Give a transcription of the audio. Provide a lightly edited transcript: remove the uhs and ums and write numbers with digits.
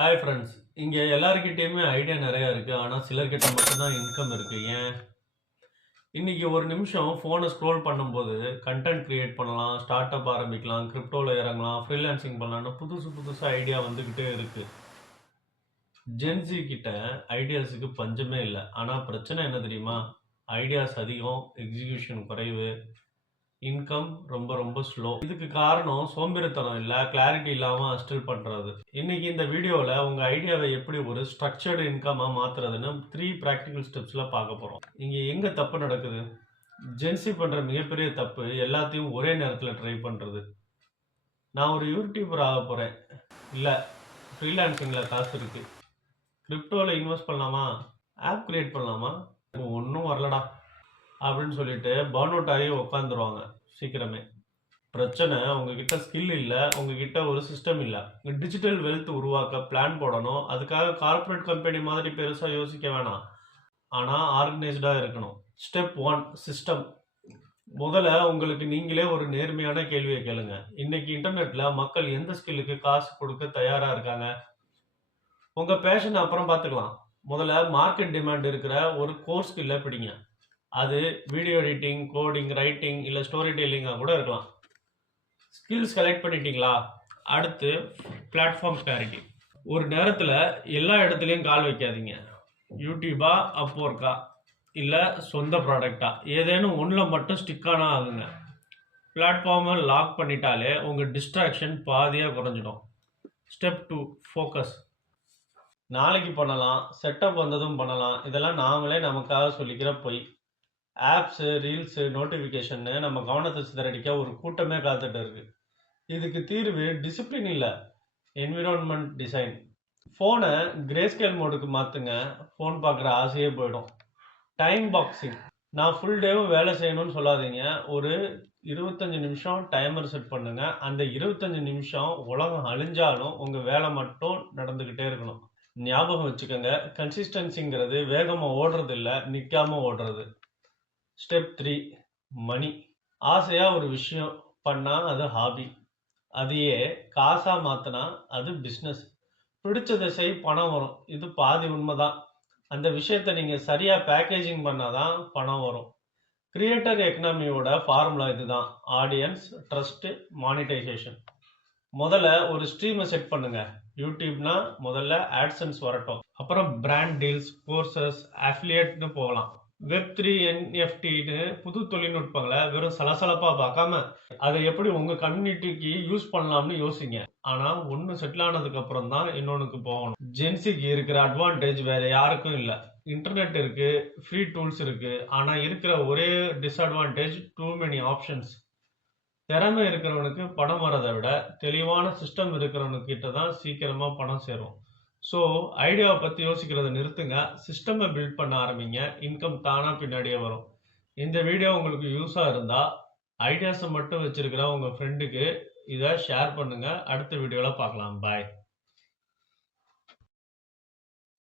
Hi friends. இங்கே எல்லாருக்கிட்டேயுமே idea நிறையா இருக்குது. ஆனால் சிலர்கிட்ட மட்டும்தான் இன்கம் இருக்குது. ஏன்? இன்னைக்கு ஒரு நிமிஷம் ஃபோனை ஸ்க்ரோல் பண்ணும்போது கண்டென்ட் கிரியேட் பண்ணலாம், ஸ்டார்ட் அப் ஆரம்பிக்கலாம், கிரிப்டோவில் இறங்கலாம், ஃப்ரீலான்சிங் பண்ணலாம்னு புதுசாக ஐடியா வந்துக்கிட்டே இருக்குது. ஜென்சி கிட்ட ஐடியாஸுக்கு பஞ்சமே இல்லை. ஆனால் பிரச்சனை என்ன தெரியுமா? ஐடியாஸ் அதிகம், எக்ஸிக்யூஷன் குறைவு, இன்கம் ரொம்ப ரொம்ப ஸ்லோ. இதுக்கு காரணம் சோம்பேறித்தனம் இல்லை, கிளாரிட்டி இல்லாமல் ஹஸ்டில் பண்ணுறது. இன்னைக்கு இந்த வீடியோவில் உங்கள் ஐடியாவை எப்படி ஒரு ஸ்ட்ரக்சர்டு இன்கமாக மாற்றுறதுன்னு 3 ப்ராக்டிக்கல் ஸ்டெப்ஸில் பார்க்க போகிறோம். இங்கே எங்கே தப்பு நடக்குது? ஜென்சி பண்ணுற மிகப்பெரிய தப்பு எல்லாத்தையும் ஒரே நேரத்தில் ட்ரை பண்ணுறது. நான் ஒரு யூடியூபர் ஆக போகிறேன், இல்லை ஃப்ரீலான்சிங்கில் காசு இருக்குது, கிரிப்டோவில் இன்வெஸ்ட் பண்ணலாமா, ஆப் கிரியேட் பண்ணலாமா, ஒன்றும் வரலடா அப்படின்னு சொல்லிட்டு பர்ன் அவுட் ஆகி உட்காந்துருவாங்க சீக்கிரமே. பிரச்சனை உங்ககிட்ட ஸ்கில் இல்லை, உங்ககிட்ட ஒரு சிஸ்டம் இல்லை. டிஜிட்டல் வெல்த் உருவாக்க பிளான் போடணும். அதுக்காக கார்பரேட் கம்பெனி மாதிரி பெருசாக யோசிக்க வேணாம், ஆனால் ஆர்கனைஸ்டாக இருக்கணும். Step 1, system. முதல்ல உங்களுக்கு நீங்களே ஒரு நேர்மையான கேள்வியை கேளுங்க. இன்னைக்கு இன்டர்நெட்டில் மக்கள் எந்த ஸ்கில்லுக்கு காசு கொடுக்க தயாராக இருக்காங்க? உங்கள் பேஷன் அப்புறம் பார்த்துக்கலாம். முதல்ல மார்க்கெட் டிமாண்ட் இருக்கிற ஒரு கோர் ஸ்கில்லை பிடிங்க. அது வீடியோ எடிட்டிங், கோடிங், ரைட்டிங், இல்லை ஸ்டோரி டெல்லிங்காக கூட இருக்கலாம். ஸ்கில்ஸ் கலெக்ட் பண்ணிட்டீங்களா? அடுத்து பிளாட்ஃபார்ம் கிளாரிட்டி. ஒரு நேரத்தில் எல்லா இடத்துலையும் கால் வைக்காதீங்க. யூடியூபா, அப்வொர்க்கா, இல்லை சொந்த ப்ராடக்டா, ஏதேனும் ஒன்றில் மட்டும் ஸ்டிக்கானா ஆகுங்க. பிளாட்ஃபார்மை லாக் பண்ணிட்டாலே உங்கள் டிஸ்ட்ராக்ஷன் பாதியாக குறைஞ்சிடும். Step 2, focus. நாளைக்கு பண்ணலாம், செட்டப் வந்ததும் பண்ணலாம், இதெல்லாம் நாமளே நமக்காக சொல்லிக்கிற பொய். ஆப்ஸு, ரீல்ஸு, நோட்டிஃபிகேஷன்னு நம்ம கவனத்தை சிதறடிக்க ஒரு கூட்டமே காத்துட்டு இருக்கு. இதுக்கு தீர்வு டிசிப்ளின் இல்லை, என்விரான்மெண்ட் டிசைன். ஃபோனை கிரேஸ்கேல் மோடுக்கு மாற்றுங்க, ஃபோன் பார்க்குற ஆசையே போயிடும். Time boxing. நான் ஃபுல் டேவும் வேலை செய்யணும்னு சொல்லாதீங்க. ஒரு 25 நிமிஷம் டைமர் செட் பண்ணுங்க. அந்த 25 நிமிஷம் உலகம் அழிஞ்சாலும் உங்கள் வேலை மட்டும் நடந்துக்கிட்டே இருக்கணும். ஞாபகம் வச்சுக்கோங்க, கன்சிஸ்டன்சிங்கிறது வேகமாக ஓடுறது இல்லை, நிற்காமல் ஓடுறது. ஸ்டெப் 3, மணி. ஆசையாக ஒரு விஷயம் பண்ணால் அது ஹாபி, அதையே காசாக மாற்றினா அது பிஸ்னஸ். பிடிச்சதை செய், பணம் வரும். இது பாதி உண்மைதான். அந்த விஷயத்தை நீங்கள் சரியாக பேக்கேஜிங் பண்ணால் தான் பணம் வரும். கிரியேட்டர் எக்கனாமியோட ஃபார்முலா இதுதான்: ஆடியன்ஸ், ட்ரஸ்ட்டு, மானிட்டைசேஷன். முதல்ல ஒரு ஸ்ட்ரீமை செட் பண்ணுங்க. யூடியூப்னா முதல்ல ஆட்சன்ஸ் வரட்டும், அப்புறம் பிராண்ட் டீல்ஸ், கோர்சஸ், அஃபிலியேட்னு போகலாம். Web3, NFTன்னு புது தொழில்நுட்பங்களை வெறும் சலசலப்பாக பார்க்காம அதை எப்படி உங்கள் கம்யூனிட்டிக்கு யூஸ் பண்ணலாம்னு யோசிங்க. ஆனால் ஒன்று செட்டில் ஆனதுக்கு அப்புறம் தான் இன்னொன்றுக்கு போகணும். ஜென்சிக்கு இருக்கிற அட்வான்டேஜ் வேற யாருக்கும் இல்லை. இன்டர்நெட் இருக்கு, ஃப்ரீ டூல்ஸ் இருக்கு. ஆனால் இருக்கிற ஒரே டிஸ்அட்வான்டேஜ் டூ மெனி ஆப்ஷன்ஸ். திறமை இருக்கிறவனுக்கு பணம் வரதை விட தெளிவான சிஸ்டம் இருக்கிறவனுக்கிட்ட தான் சீக்கிரமாக பணம் சேரும். ஸோ ஐடியாவை பற்றி யோசிக்கிறத நிறுத்துங்க, சிஸ்டமை பில்ட் பண்ண ஆரம்பிங்க. இன்கம் தானாக பின்னாடியே வரும். இந்த வீடியோ உங்களுக்கு யூஸாக இருந்தால் ஐடியாஸை மட்டும் வச்சிருக்கிற உங்கள் ஃப்ரெண்டுக்கு இதை ஷேர் பண்ணுங்கள். அடுத்த வீடியோவில் பார்க்கலாம். பாய்.